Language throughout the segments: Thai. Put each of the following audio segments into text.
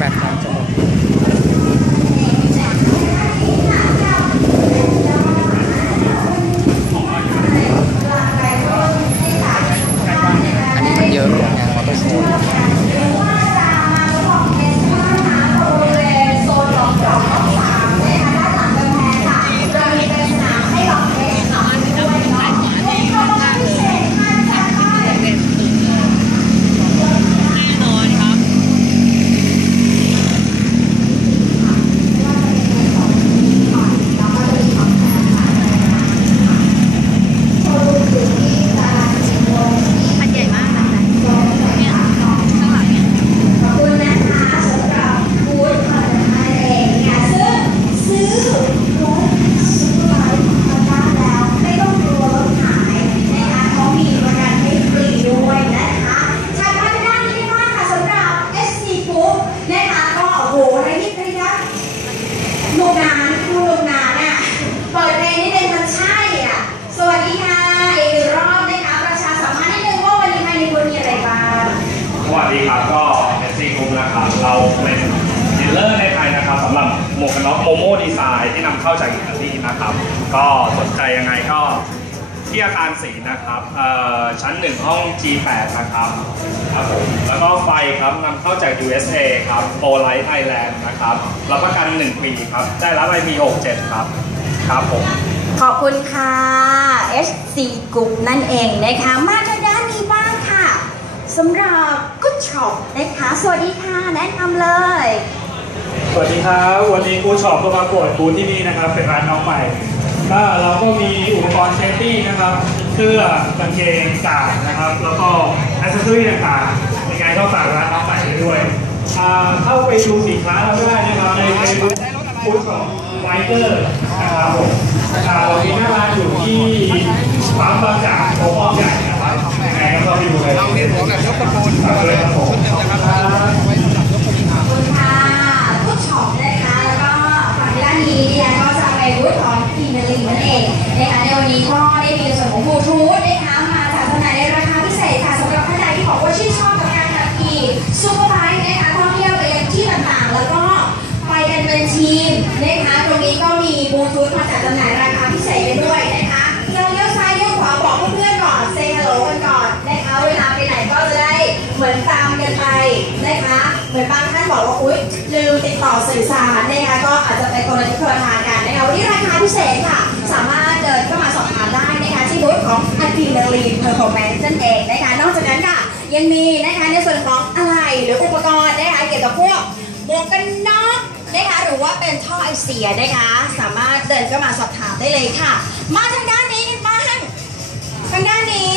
แบตมันจะหมดอันนี้มันเยอะกว่างานมอเตอร์โชว์อันใหญ่มากนะคะเนี่ยข้างหลังเนี่ย ขอบคุณนะคะสำหรับฟู้ดคอนเทนต์เองนะคะซึ่งซื้อรถซุปเปอร์ไบค์ของทางบ้านแล้วไม่ต้องกลัวรถหายนะคะเขามีประกันให้ฟรีด้วยนะคะถัดมาทางด้านนี้กันบ้างค่ะสำหรับ SC Group นะคะก็โอ้โหอะไรที่ระยะ ลูนานคูลูกนานอะเปิดเพลงนิดนึงมันใช่อะ สวัสดีค่ะอีกหนึ่งรอบนะคะประชาสัมพันธ์นิดนึงว่าวันนี้ภายในตัวมีอะไรบ้างสวัสดีครับก็เอสซีกรุ๊ปนะครับเราเป็นดีลเลอร์ในไทยนะครับสำหรับหมวกกันน็อกโมโมดีไซน์ที่นำเข้าจากอิตาลีนะครับ ก็สนใจยังไงก็ ที่อาคารสีนะครับเอ่อชั้น1ห้อง G8 นะครับครับผมแล้วก็ไฟครับนำเข้าจาก USA ครับโปรไลท์ไทยแลนด์นะครับรับประกัน 1 ปีครับได้รับ IP67 ครับครับผมขอบคุณค่ะ HC Group นั่นเองนะคะ มาทางด้านนี้บ้างค่ะสำหรับ Good Shop นะคะสวัสดีค่ะแนะนำเลยสวัสดีครับ วันนี้กูช็อปก็มาเปิดบูธที่นี่นะครับ เป็นร้านน้องใหม่ ก็เราก็มีอุปกรณ์เซฟตี้นะครับเสื้อกางเกงกาดนะครับ แล้วก็อ c เซเซอรี่ต่างๆยังไงก็ฝากร้านน้องใหม่ไว้ด้วยเข้าไปดูสินค้าเราได้นะครับในในบูธบูธของไวเกอร์นะครับผมเรามีหน้าร้านอยู่ที่ปั๊มบางจากโค้งให ต่อสื่อสารนะคะก็อาจจะไปคนละทิศคนละทางกันนะคะวันนี้ราคาพิเศษค่ะ สามารถเดินเข้ามาสอบถามได้นะคะที่บูธของ a n t i m a r i n Performance นั่นเองนะคะนอกจากนั้นค่ะยังมีนะคะในส่วนของอะไรหรืออุปกรณ์นะคะเกี่ยวกับพวกหมวกกันน็อกนะคะหรือว่าเป็นท่อไอเสียนะคะสามารถเดินเข้ามาสอบถามได้เลยค่ะ มาทางด้านนี้บ้างทางด้านนี้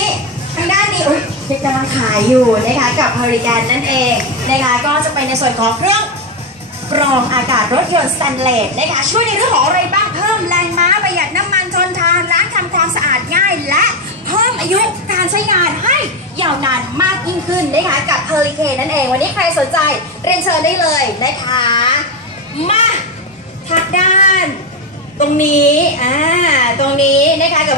ทางด้านนี้อุ๊ยยังกำลังขายอยู่นะคะกับเฮอริแกนนั่นเองนะคะก็จะเป็นในส่วนของเครื่อง กรองอากาศรถยนต์สแตนเลสนะคะช่วยในเรื่องของอะไรบ้างเพิ่มแรงม้าประหยัดน้ำมันทนทานล้างทำความสะอาดง่าย และเพิ่มอายุการใช้งานให้ยาวนานมากยิ่งขึ้นนะคะกับเฮอริเคนนั่นเอง วันนี้ใครสนใจเรียนเชิญได้เลยนะคะมาทางด้าน ตรงนี้อ่าตรงนี้นะคะกับ